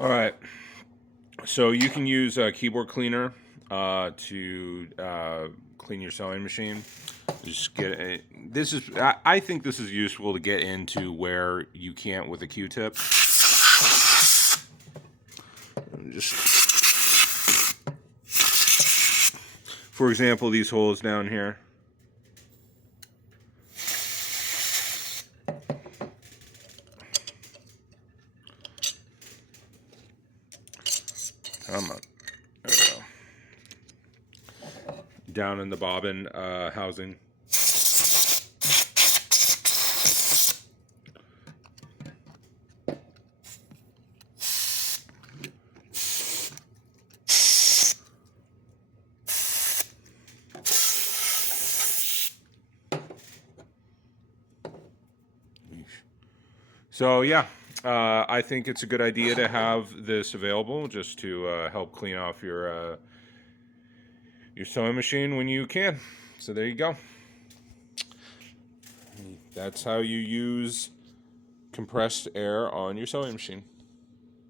All right. So you can use a keyboard cleaner to clean your sewing machine. Just get it. This is. I think this is useful to get into where you can't with a Q-tip. Just, for example, these holes down here. Come on. There we go. Down in the bobbin housing. So yeah, I think it's a good idea to have this available just to help clean off your sewing machine when you can. So there you go. That's how you use compressed air on your sewing machine.